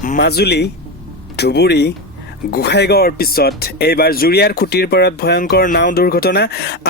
মাজুলী ধুবুৰী গোহাইগাঁৱৰ পিছত এইবাৰ জুৰিয়াৰ খুঁটিৰ পাৰত ভয়ংকৰ নাও দুৰ্ঘটনা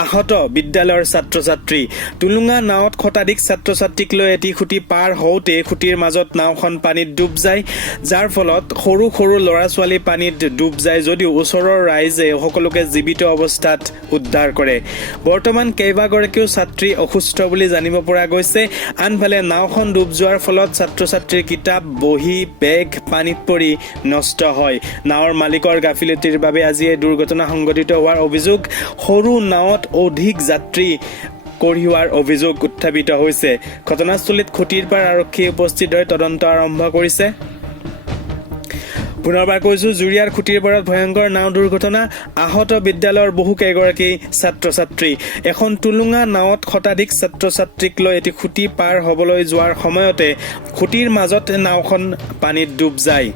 আহত বিদ্যালয়ৰ ছাত্ৰ ছাত্ৰী টুলুঙা নাৱত শতাধিক ছাত্ৰ ছাত্ৰীক লৈ এটি খুঁটি পাৰ হওঁতে খুঁটিৰ মাজত নাওখন পানীত ডুব যায় যাৰ ফলত সৰু সৰু ল'ৰা ছোৱালী পানীত ডুব যায় যদিও ওচৰৰ ৰাইজে সকলোকে জীৱিত অৱস্থাত উদ্ধাৰ কৰে বৰ্তমান কেইবাগৰাকীও ছাত্ৰী অসুস্থ বুলি জানিব পৰা গৈছে আনফালে নাওখন ডুব যোৱাৰ ফলত ছাত্ৰ ছাত্ৰীৰ কিতাপ বহি বেগ পানীত পৰি নষ্ট হয় নাওৰ মালিকৰ গাফিলতিৰ বাবে আজি এই দুৰ্ঘটনা সংঘটিত হোৱাৰ অভিযোগ সৰু নাৱত অধিক যাত্ৰী কঢ়িওৱাৰ অভিযোগ উত্থাপিত হৈছে ঘটনাস্থলীত খুঁটিৰ পাৰ আৰক্ষী উপস্থিত হৈ তদন্ত আৰম্ভ কৰিছে পুনৰবাৰ কৈছো জুৰিয়াৰ খুঁটিৰ পাৰত ভয়ংকৰ নাও দুৰ্ঘটনা আহত বিদ্যালয়ৰ বহু কেইগৰাকী ছাত্ৰ ছাত্ৰী এখন টুলুঙা নাৱত শতাধিক ছাত্ৰ ছাত্ৰীক লৈ এটি খুঁটি পাৰ হ'বলৈ যোৱাৰ সময়তে খুঁটিৰ মাজত নাওখন পানীত ডুব যায়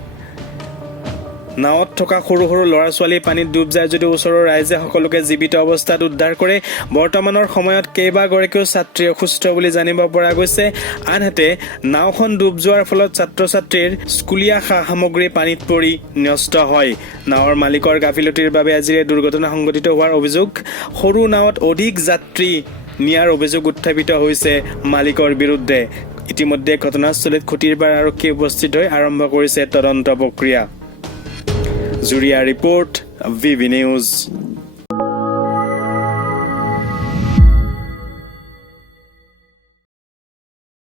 নাৱত থকা সৰু সৰু ল'ৰা ছোৱালী পানীত ডুব যায় যদিও ওচৰৰ ৰাইজে সকলোকে জীৱিত অৱস্থাত উদ্ধাৰ কৰে বৰ্তমানৰ সময়ত কেইবাগৰাকীও ছাত্ৰী অসুস্থ বুলি জানিব পৰা গৈছে আনহাতে নাওখন ডুব যোৱাৰ ফলত ছাত্ৰ ছাত্ৰীৰ স্কুলীয়া সা সামগ্ৰী পানীত পৰি নষ্ট হয় নাৱৰ মালিকৰ গাফিলতিৰ বাবে আজি এই দুৰ্ঘটনা সংঘটিত হোৱাৰ অভিযোগ সৰু নাৱত অধিক যাত্ৰী নিয়াৰ অভিযোগ উত্থাপিত হৈছে মালিকৰ বিৰুদ্ধে ইতিমধ্যে ঘটনাস্থলীত খুঁটিৰ পাৰ আৰক্ষী উপস্থিত হৈ আৰম্ভ কৰিছে তদন্ত প্ৰক্ৰিয়া জুৰিয়া ৰিপৰ্ট ভিভি নিউজ